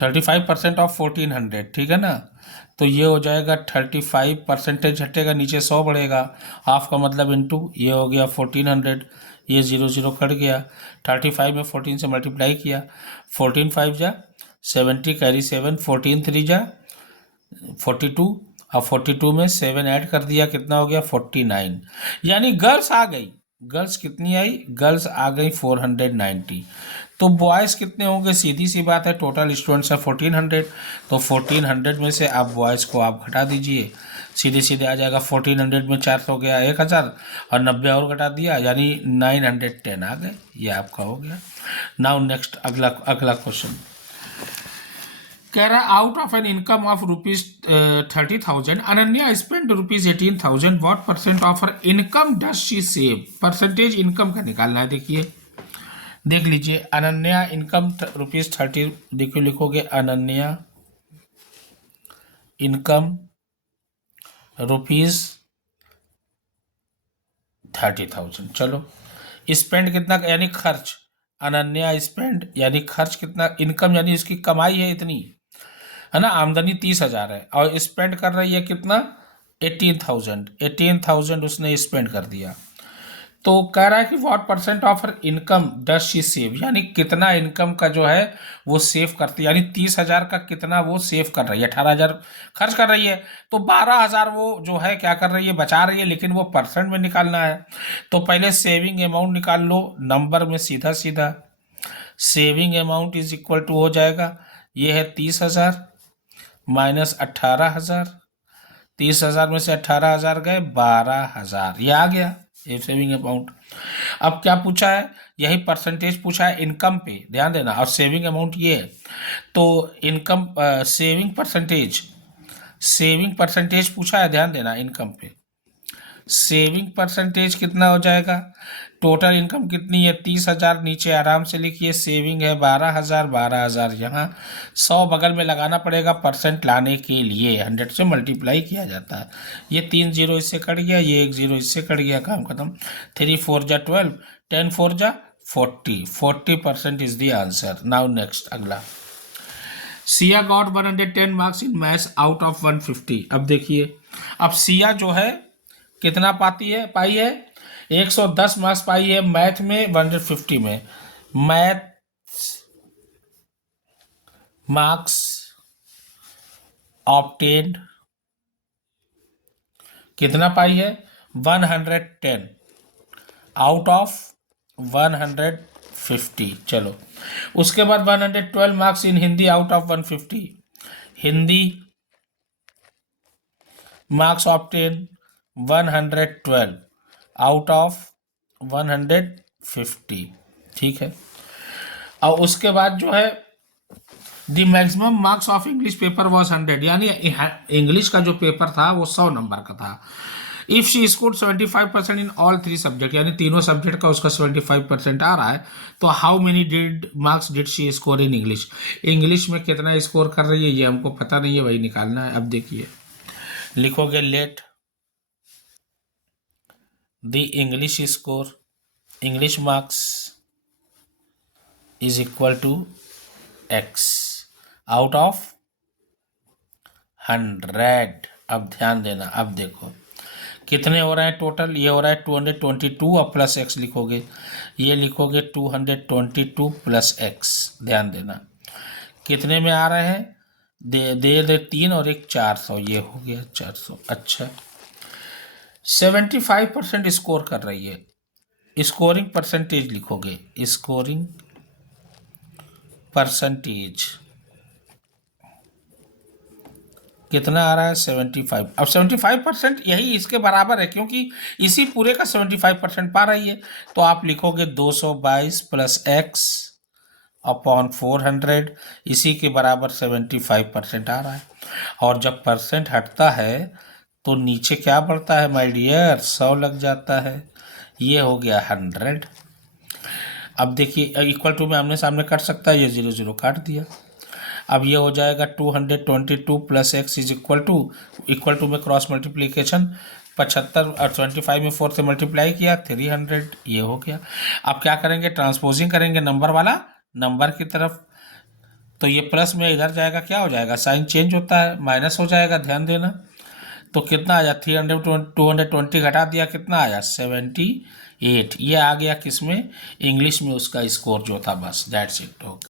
35% of 1400, ठीक है ना। तो ये हो जाएगा 35% हटेगा, नीचे 100 बढ़ेगा, हाफ का मतलब इनटू, ये हो गया 1400, ये 0 0 कट गया, 35 में 14 से मल्टीप्लाई किया, 14 5 जा 70, कैरी 7, 14 3 जा 42, अब 42 में 7 ऐड कर दिया, कितना हो गया 49। यानी गर्ल्स आ गई, गर्ल्स कितनी आई, गर्ल्स आ गई 490। तो बॉयज़ कितने होंगे, सीधी सी बात है, टोटल स्टूडेंट्स है 1400, तो 1400 में से आप बॉयज़ को आप घटा दीजिए, सीधे सीधे आ जाएगा 1400 में 400 हो गया 1000, और 90 और घटा दिया, यानी 910 आ गए, ये आपका हो गया। नाउ नेक्स्ट अगला अगला क्वेश्चन कह रहा है, out of an income of rupees 30,000 Ananya spend rupees 18,000, what percent of her income does she save, percentage income का निकालना है। देखिए देख लीजिए, अनन्या इनकम रुपीज 30, देखो लिखोगे अनन्या इनकम रुपीज 30,000। चलो स्पेंड कितना, यानी खर्च, अनन्या स्पेंड यानी खर्च कितना, इनकम यानी इसकी कमाई है इतनी, है ना, आमदनी 30,000 है, और स्पेंड कर रही है कितना 18,000 उसने स्पेंड कर दिया। तो कह रहा है कि what percent of her income does she save, यानी कितना इनकम का जो है वो सेव करती है, यानी 30,000 का कितना वो सेव कर रही है, 18,000 खर्च कर रही है, तो 12,000 वो जो है क्या कर रही है, बचा रही है, लेकिन वो परसेंट में निकालना है। तो पहले सेविंग अमाउंट निकाल लो, नंबर में सीधा सीधा saving amount is equal to हो जाएगा, ये है 30,000 माइनस 18,000, 30,000 में से 18,000 गए 12,000, ये आ गया ये सेविंग अमाउंट। अब क्या पूछा है, यही परसेंटेज पूछा है इनकम पे, ध्यान देना, और सेविंग अमाउंट ये है, तो इनकम सेविंग परसेंटेज पूछा है, ध्यान देना, इनकम पे सेविंग परसेंटेज कितना हो जाएगा, टोटल इनकम कितनी है 30,000, नीचे आराम से लिखिए सेविंग है 12,000, 12,000 यहाँ 100 बगल में लगाना पड़ेगा परसेंट लाने के लिए, 100 से मल्टीप्लाई किया जाता है, ये 3 जीरो इससे कट गया, ये 1 जीरो इससे कट गया, काम खत्म, 3 4 जा 12, 10 4 जा 40% is the answer. Now next अगला, Siya got 110 marks in maths out of 150। अब देखिए, अब सिया जो है कितना पाई है 110 मार्क्स पाई है मैथ में 150 में, मैथ मार्क्स ऑब्टेन्ड कितना पाई है 110 आउट ऑफ 150। चलो उसके बाद 112 marks in Hindi out of 150, Hindi marks obtain 112 out of 150, ठीक है। और उसके बाद जो है the maximum marks of English paper was 100, यानी इंग्लिश का जो पेपर था वो 100 नंबर का था। If she score 75% in all 3 subject, यानी तीनों सब्जेक्ट का उसका 75% आ रहा है, तो how many marks did she score in English, English में कितना स्कोर कर रही है ये हमको पता नहीं है, वही निकालना है। अब देखिए लिखोगे let the English score, English marks is equal to x out of 100। अब ध्यान देना, अब देखो कितने हो रहे हैं टोटल, ये हो रहा है 222 और प्लस x लिखोगे, ये लिखोगे 222 प्लस x, ध्यान देना कितने में आ रहे हैं, दे 3 और 1 400, ये हो गया 400। अच्छा 75% स्कोर कर रही है, स्कोरिंग परसेंटेज लिखोगे, स्कोरिंग परसेंटेज कितना आ रहा है 75। अब 75% यही इसके बराबर है, क्योंकि इसी पूरे का 75% पा रही है, तो आप लिखोगे 222 प्लस x अपॉन 400, इसी के बराबर 75% आ रहा है। और जब परसेंट हटता है तो नीचे क्या बढ़ता है माय डियर, 100 लग जाता है, ये हो गया 100। अब देखिए इक्वल टू में आमने सामने कट सकता है, ये 0 0 काट दिया, अब ये हो जाएगा 222 plus x is equal to में क्रॉस मल्टीप्लीकेशन 75 और 25 में 4 से मल्टीप्लाई किया 300, ये हो गया। अब क्या करेंगे, ट्रांसपोजिंग करेंगे नंबर वाला नंबर की तरफ, तो ये प्लस में इधर जाएगा, क्या हो जाएगा, साइन चेंज होता है, माइनस हो जाएगा, ध्यान देना। तो कितना आया, 220 घटा दिया, कितना आया, 78। ये आ गया किस में, इंग्लिश में उसका स्कोर जो था, बस दैट्स इट। ओके।